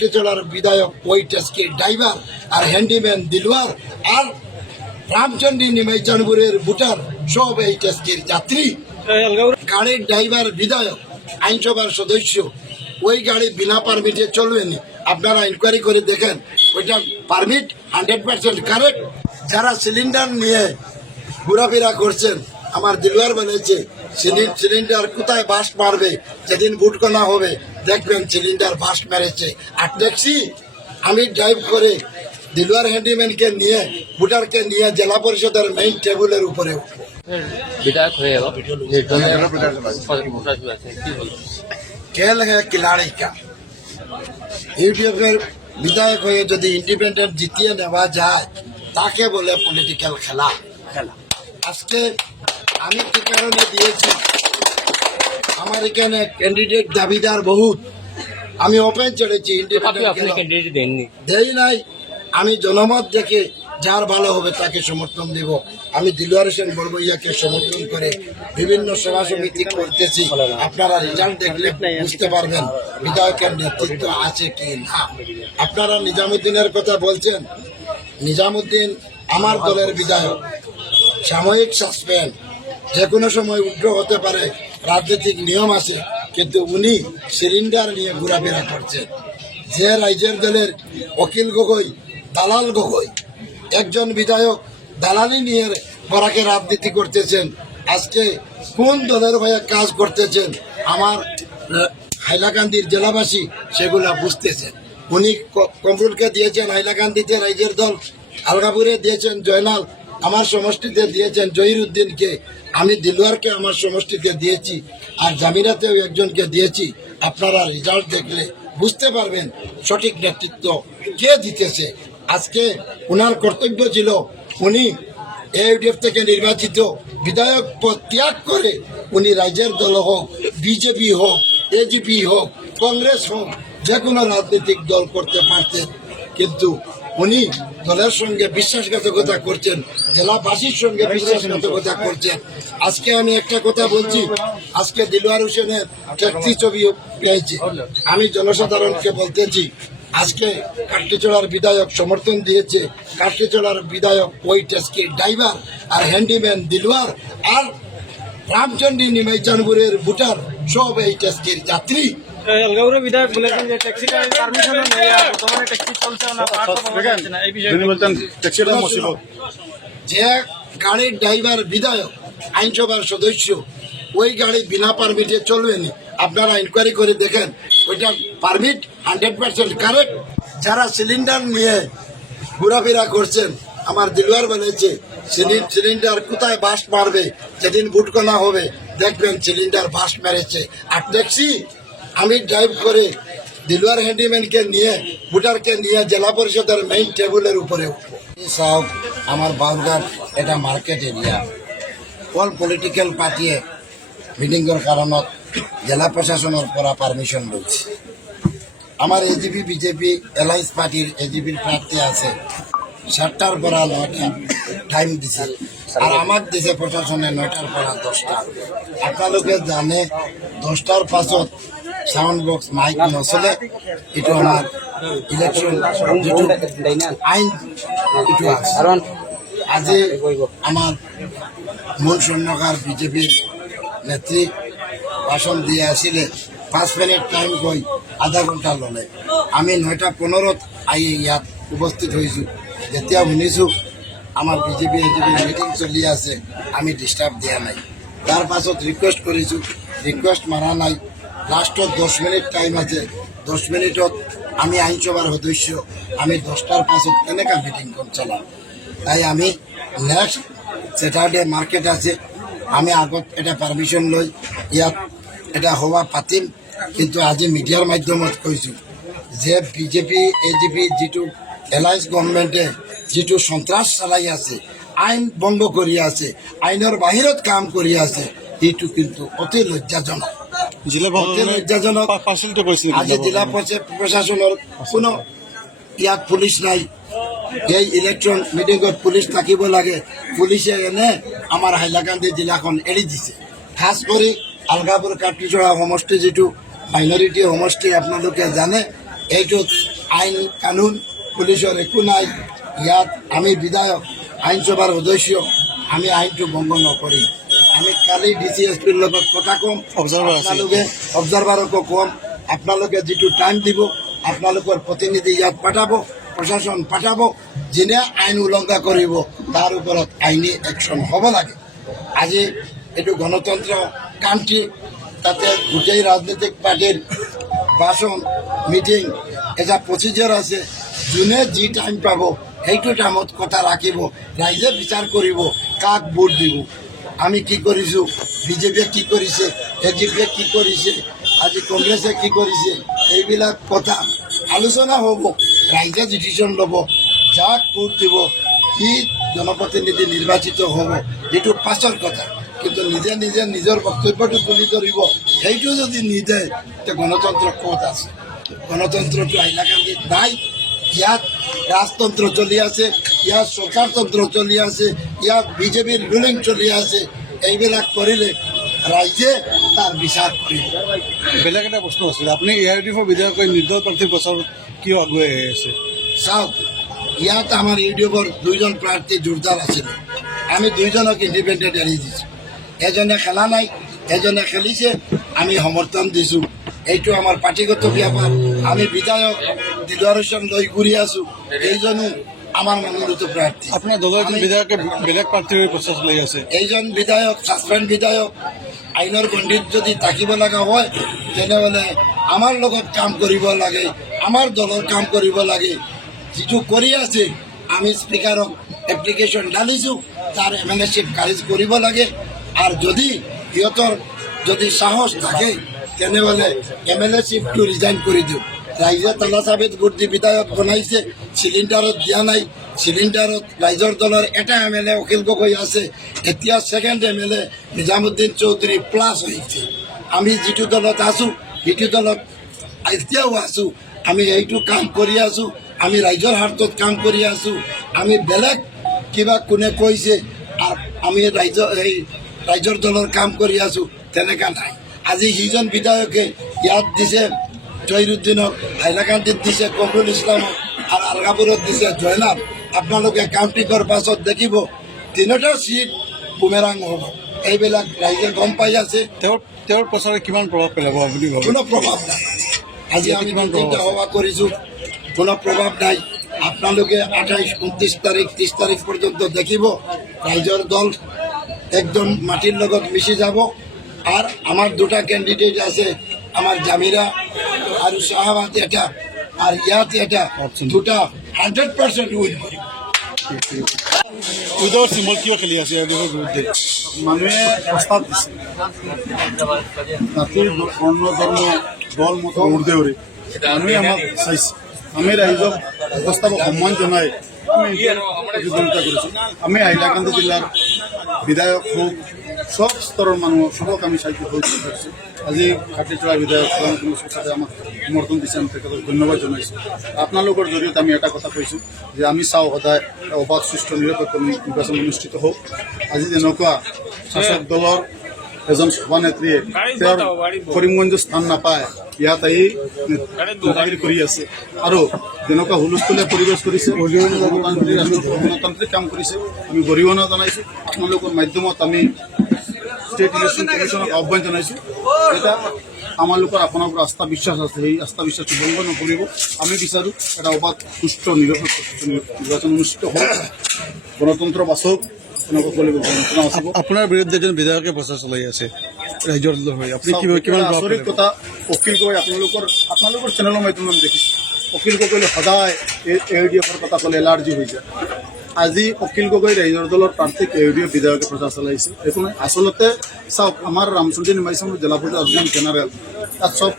কাষ্টিচলার বিধায়ক ওই টেস্কির ড্রাইভার আর হ্যান্ডিম্যান দিলওয়ার আর রামচন্দ্রী নিমাইচানপুরের ভোটার সব এই টেস্কির যাত্রী। গাড়ির ড্রাইভার বিধায়ক আইনসভার সদস্য ওই গাড়ি বিনা পারমিটে চলবেনি। আপনারা ইনকোয়ারি করে দেখেন ওইটা পারমিট 100% কারেক্ট। যারা সিলিন্ডার নিয়ে ঘোরাফেরা করছেন, আমার দিলওয়ার বলেছে সিলিন্ডার কোথায় বাস্ট মারবে, যেদিন ভোট গণনা হবে দেখবেন সিলিন্ডার বাস্ট মেরেছে। আর ট্যাক্সি আমি ড্রাইভ করে দিলওয়ার হ্যান্ডিম্যানকে নিয়ে ভোটারকে নিয়ে জেলা পরিষদের মেইন টেবিলের উপরে উঠবো। বিধায়ক হয়ে খেল হ্যাঁ খিলাড়ি কা। ইউডিএফের বিধায়ক হয়ে যদি ইন্ডিপেন্ডেন্ট জিতিয়ে নেওয়া যায় তাকে বলে পলিটিক্যাল খেলা। আজকে আমি কি কারণে দিয়েছি, আমার এখানে ক্যান্ডিডেট দাবিদার বহুত, আমি ওপেন চলেছি, ক্যান্ডিডেট দেননি, দেই নাই। আমি জনমত দেখে যার ভালো হবে তাকে সমর্থন দেব। আমি দিলওয়ার হোসেন বড়বইয়াকে সমর্থন করে বিভিন্ন সভা সমিতি করতেছি। আপনারা রেজাল্ট দেখলে বুঝতে পারবেন বিধায়কের নেতৃত্ব আছে কি না। আপনারা নিজামুদ্দিনের কথা বলছেন, নিজামুদ্দিন আমার দলের বিধায়ক, সাময়িক সাসপেন্ড, যে কোনো সময় উগ্র হতে পারে, রাজনৈতিক নিয়ম আছে, কিন্তু উনি সিলিন্ডার নিয়ে ঘোরাফেরা করছেন। যে রাজ্যের দলের অখিল গগৈ, দালাল গগৈ, একজন বিধায়ক দালালি নিয়ে বরাকে রাজনীতি করতেছেন। আজকে কোন দলের হয়ে কাজ করতেছেন আমার হাইলাকান্দির জেলাবাসী সেগুলা বুঝতেছেন। উনি কমরুলকে দিয়েছেন হাইলাকান্দিতে রাইজের দল, আলগাপুরে দিয়েছেন জয়নাল, আমার সমষ্টিতে দিয়েছেন জহিরুদ্দিনকে, আমি দিলওয়ারকে আমার সমষ্টিতে দিয়েছি, আর জামিরাতেও একজনকে দিয়েছি। আপনারা রেজাল্ট দেখলে বুঝতে পারবেন সঠিক নেতৃত্ব কে দিতেছে। আজকে ওনার কর্তব্য ছিল উনি ইউডিএফ থেকে নির্বাচিত বিধায়ক পদ ত্যাগ করে উনি রাজ্যের দল হোক, বিজেপি হোক, এজিপি হোক, কংগ্রেস হোক, যে কোনো রাজনৈতিক দল করতে পারতেন, কিন্তু উনি দলের সঙ্গে বিশ্বাসঘাতকতা করছেন, জেলাবাসীর সঙ্গে বিশ্বাসঘাতকতা করছেন। আজকে আমি একটা কথা বলছি, আজকে দিলওয়ার হোসেনের ট্যাক্সি ছবি পেয়েছি। আমি জনসাধারণকে বলতেছি, আজকে কাষ্টিচলার বিধায়ক সমর্থন দিয়েছে, কাষ্টিচলার বিধায়ক ওই ট্যাক্সির ড্রাইভার আর হ্যান্ডিম্যান দিলওয়ার আর রামচন্দ্রী নিমাইচানপুরের ভোটার সব এই ট্যাক্সির যাত্রী। বিধায়ক বলেছেন যে ট্যাক্সিটা পারমিশন নেই, বর্তমানে ট্যাক্সি চলছে না, এই বিষয়ে যে গাড়ির ড্রাইভার বিধায়ক আইনসভার সদস্য ওই গাড়ি বিনা পারমিটে চলবেনি। আপনারা ইনকোয়ারি করে দেখেন ওইটা পারমিট 100% কারেক্ট। যারা সিলিন্ডার নিয়ে ঘোরাফেরা করছেন, আমার দিলওয়ার বলেছে সিলিন্ডার কোথায় বাস্ট মারবে, যেদিন ভোট গণনা হবে দেখবেন সিলিন্ডার বাস্ট মেরেছে। আর ট্যাক্সি আমি ড্রাইভ করে দিলওয়ার হ্যান্ডিম্যানকে নিয়ে ভোটারকে নিয়ে জেলা পরিষদের মেইন টেবিলের উপরে উঠবো। সব আমার বাউরঘাট এটা মার্কেট এরিয়া, অল পলিটিক্যাল পার্টিয়ে মিটিংয়ের কারণত জেলা প্রশাসনের পরা পারমিশন লইছে। আমার এজিপি বিজেপি এলাইন্স পার্টির এজিপির প্রার্থী আছে, 7টার পরা 9টা টাইম দিছে, আর আমার দিছে প্রশাসনে 9টার পরা 10টা। আপনালোকে জানে 10টার পাছত সাউন্ড বক্স মাইক নচলে, এটা আমার ইলেকশন যেটো আইন এটো আছে। আজি আমার মূল স্বর্ণকার বিজেপির নেত্রী ভাষণ দিয়ে আসিলে 5 মিনিট টাইম কই আধা ঘন্টা ললে। আমি 9:15 আই ইয়াত উপস্থিত হয়েছি। যেতিয়া শুনিছো আমার বিজেপি এজিপি মিটিং চলি আছে, আমি ডিস্টার্ব দিয়া নাই। তার পাছত রিকোয়েস্ট করেছো, রিকোয়েস্ট মারা নাই। লাস্টত 10 মিনিট টাইম আছে, 10 মিনিটত আমি আইনসভার সদস্য, আমি 10টার পাছত কেনেকা মিটিং চলাম। তাই আমি নেক্সট স্যাটারডে মার্কেট আছে, আমি আগত এটা পারমিশন লই ইয়াত এটা হওয়া পাতিম। কিন্তু আজি মিডিয়ার মাধ্যমত কৈছো যে বিজেপি এজিপি যেটো এলায়েন্স গভর্নমেন্টে যেটো সন্ত্রাস চালাই আছে, আইন ভঙ্গ কৰি আছে, আইনৰ বাহিৰত কাম কৰি আছে, এইটো কিন্তু অতি লজ্জাজনক। লজ্জাজনক। আজি জিলা প্ৰশাসনৰ কোনো ইয়াত পুলিচ নাই। এই ইলেকশন মিটিংত পুলিচ থাকিব লাগে, পুলিচে এনে আমাৰ হাইলাকান্দি জিলাখন এৰি দিছে। খাস কৰি আলগাপুৰ কাটিচৰা সমষ্টি যেটো মাইনৰিটি সমষ্টি আপোনালোকে জানে, এইটোত আইন কানুন পুলিচৰ একো নাই ইয়াত আমি বিধায়ক আইনসভাৰ সদস্য আমি আইনটো ভংগ নকৰিম আমি কালি ডিচি এছপিৰ লগত কথা ক'ম Observer আছে। আপোনালোকে অবজাৰভাৰকো ক'ম আপোনালোকে যিটো টাইম দিব আপোনালোকৰ প্ৰতিনিধি ইয়াত পঠাব প্ৰশাসন পঠাব যোনে আইন উলংঘা কৰিব তাৰ ওপৰত আইনী একশ্যন হ'ব লাগে আজি এইটো গণতন্ত্ৰ কাণ্ট্ৰি তাতে গোটেই ৰাজনৈতিক পাৰ্টিৰ ভাষণ মিটিং এটা প্ৰচিডিউৰ আছে যোনে যি টাইম পাব সেইটো টাইমত কথা ৰাখিব ৰাইজে বিচাৰ কৰিব কাক ভোট দিব আমি কি কৰিছোঁ বিজেপিয়ে কি কৰিছে এজিপিয়ে কি কৰিছে আজি কংগ্ৰেছে কি কৰিছে এইবিলাক কথা আলোচনা হ'ব ৰাইজে ডিচিশ্যন ল'ব যাক ভোট দিব সি জনপ্ৰতিনিধি নিৰ্বাচিত হ'ব যিটো পাছৰ কথা কিন্তু নিজে নিজে নিজৰ বক্তব্যটো তুলি ধৰিব সেইটো যদি নিদিয়ে তেতিয়া গণতন্ত্ৰ ক'ত আছে গণতন্ত্ৰটো হাইলাকান্দিত নাই ইয়াত ৰাজতন্ত্ৰ চলি আছে ইয়াত চৰকাৰতন্ত্ৰ চলি আছে ইয়াত বিজেপিৰ ৰুলিং চলি আছে এইবিলাক কৰিলে ৰাইজে তাৰ বিচাৰ কৰিব বেলেগ এটা প্ৰশ্ন আছিলে আপুনি AIUDF বিধায়কে নিৰ্দলীয় প্ৰাৰ্থীৰ প্ৰচাৰত কিয় আগুৱাই আহি আছে চাওক ইয়াত আমাৰ ইউডিএফৰ দুইজন প্ৰাৰ্থী জোৰদাৰ আছিলে আমি দুইজনক ইণ্ডিপেণ্ডেণ্ট এৰি দিছোঁ এজনে খেলা নাই এজনে খেলিছে আমি সমৰ্থন দিছোঁ এইটো আমাৰ পাৰ্টিগত ব্যাপাৰ আমি বিধায়ক দিলৱাৰ হোসেন লৈ ঘূৰি আছোঁ এইজনো আমাৰ মনোনীত প্ৰাৰ্থী আপোনাৰ দলৰ এজন বিধায়কে বেলেগ প্ৰাৰ্থীৰ হৈ প্ৰচাৰ চলাই আছে এইজন বিধায়ক ছাছপেণ্ড বিধায়ক আইনৰ গণ্ডিত যদি থাকিব লগা হয় তেনেহ'লে আমাৰ লগত কাম কৰিব লাগে আমাৰ দলৰ কাম কৰিব লাগে যিটো কৰি আছে আমি স্পীকাৰক এপ্লিকেশ্যন ঢালিছোঁ তাৰ এমএলএশ্বিপ খাৰিজ কৰিব লাগে আৰু যদি সিহঁতৰ যদি সাহস থাকে তেনেহ'লে এমএলএশ্বিপটো ৰিজাইন কৰি দিওঁ ৰাইজে তালা চাবিত ভোট দি বিধায়ক বনাইছে চিলিণ্ডাৰত দিয়া নাই চিলিণ্ডাৰত ৰাইজৰ দলৰ এটা MLA অখিল গগৈ আছে এতিয়া second MLA Nizamuddin Choudhury plus হৈছে আমি যিটো দলত আছোঁ সিটো দলত এতিয়াও আছোঁ আমি এইটো কাম কৰি আছোঁ আমি ৰাইজৰ হাতত কাম কৰি আছোঁ আমি বেলেগ কিবা কোনে কৈছে আৰু আমি ৰাইজৰ দলৰ কাম কৰি আছোঁ তেনেকুৱা নাই আজি সিজন বিধায়কে ইয়াত দিছে জহিৰুদ্দিনক হাইলাকান্দিত দিছে কমৰুল ইছলামক আৰু আৰগাপুৰত দিছে জয়নাব আপোনালোকে কাউণ্টিঙৰ পাছত দেখিব তিনিটা চিট বুমেৰাং হ'ব এইবিলাক ৰাইজে গম পাই আছে তেওঁৰ প্ৰচাৰে কিমান প্ৰভাৱ পেলাব আপুনি ভাবে কোনো প্ৰভাৱ নাই আজি আমি তিনিটা সভা কৰিছোঁ কোনো প্ৰভাৱ নাই আপোনালোকে 28, 29 তাৰিখ 30 তাৰিখ পৰ্যন্ত দেখিব ৰাইজৰ দল একদম মাটিৰ লগত মিশি যাব আৰু আমাৰ দুটা কেণ্ডিডেট আছে আমাৰ জামিৰা আৰু শাহাবাদ এটা আৰু ইয়াত এটা দুটা 100% উইন কৰিব উইদাউট চিম্বল কিয় খেলি আছে AIUDFৰ বিৰুদ্ধে মানুহে প্ৰস্তাৱ দিছে জাতিৰ বৰ্ণ ধৰ্ম দল মত ঊৰ্ধে উৰি মানুহে আমাক চাইছে আমি ৰাইজক প্ৰস্তাৱক সন্মান জনাই আমি প্ৰতিদ্বন্দ্বিতা কৰিছোঁ আমি হাইলাকান্দি জিলাৰ বিধায়ক হওক সব স্তৰৰ মানুহ সবক আমি চাইছোঁ কৰিছোঁ আজি খাটিচৰা বিধায়ক সুধামে আমাক সমৰ্থন দিছে আমি তেখেতক ধন্যবাদ জনাইছোঁ আপোনালোকৰ জৰিয়তে আমি এটা কথা কৈছোঁ যে আমি চাওঁ সদায় অবাধ সুষ্ঠু নিৰপেক্ষ নিৰ্বাচন অনুষ্ঠিত হওক আজি যেনেকুৱা শাসক দলৰ এজন সভানেত্ৰীয়ে তেওঁৰ কৰিমগঞ্জ স্থান নাপায় ইয়াত আহি নেতাগিৰি কৰি আছে আৰু যেনেকুৱা হুলস্থুলীয়া পৰিৱেশ কৰিছে গণতান্ত্ৰিক কাম কৰিছে আমি গৰিহণা জনাইছোঁ আপোনালোকৰ মাধ্যমত আমি ষ্টেট ইলেকশ্যন কমিশ্যনক আহ্বান জনাইছোঁ এটা আমালোকৰ আপোনাৰ ওপৰত আস্থা বিশ্বাস আছে সেই আস্থা বিশ্বাসটো ভংগ নকৰিব আমি বিচাৰোঁ এটা অবাধ সুষ্ঠ নিৰপেক্ষ নিৰ্বাচন অনুষ্ঠিত হওক গণতন্ত্ৰ বাচক তেনেকুৱা কৰিব গণতন্ত্ৰ বাচিব আপোনাৰ বিৰুদ্ধে এজন বিধায়কে প্ৰচাৰ চলাই আছে ৰাইজৰ দলৰ হৈ আপুনি কিমান প্ৰভাৱ আচৰিত কথা অখিল গগৈ আপোনালোকৰ চেনেলৰ মাধ্যমত দেখিছোঁ অখিল গগৈ সদায় AIUDFৰ কথা ক'লে এলাৰ্জি হৈ যায় আজি অখিল গগৈ ৰাইজৰ দলৰ প্ৰাৰ্থীক AIUDF বিধায়কে প্ৰচাৰ চলাইছে একো নাই আচলতে চাওক আমাৰ ৰামচন্দ্ৰী নিমাইচাম জিলা পৰ্যায়ৰ অৰ্জুন জেনেৰেল তাত চব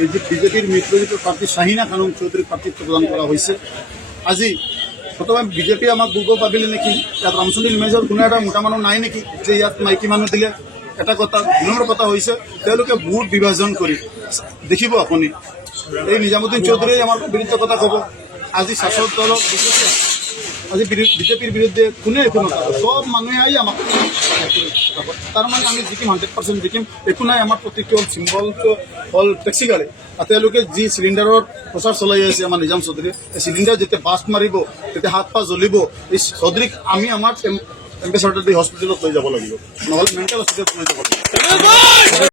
এই যে বিজেপিৰ মিত্ৰজোঁটৰ প্ৰাৰ্থী শাহিনা খানম চৌধুৰীক প্ৰাৰ্থিত্ব প্ৰদান কৰা হৈছে আজি প্ৰথমে বিজেপিয়ে আমাক দুৰ্গ পাবিলে নেকি ইয়াত ৰামচন্দ্ৰী নিমাইচাৰ কোনো এটা মোটা মানুহ নাই নেকি যে ইয়াত মাইকী মানুহ দিলে এটা কথা 2 নম্বৰ কথা হৈছে তেওঁলোকে ভোট বিভাজন কৰি দেখিব আপুনি এই নিজামুদ্দিন চৌধুৰীয়ে আমাৰ বিৰুদ্ধে কথা ক'ব আজি শাসক দলক আজি বিজেপিৰ বিৰুদ্ধে কোনে একো নকৰে সব মানুহে আহি আমাক তাৰ মানে আমি জিকিম 100% জিকিম একো নাই আমাৰ প্ৰতীক হ'ল চিম্বল হ'ল টেক্সি গাড়ী আৰু তেওঁলোকে যি চিলিণ্ডাৰৰ প্ৰচাৰ চলাই আছে আমাৰ নিজাম চৌধুৰী এই চিলিণ্ডাৰ যেতিয়া বাষ্ট মাৰিব তেতিয়া হাত পা জ্বলিব এই চৌধুৰীক আমি আমাৰ এম্বেচাডাৰ দি হস্পিটেলত লৈ যাব লাগিব নহ'লে মেণ্টেল হস্পিটেলত লৈ যাব লাগিব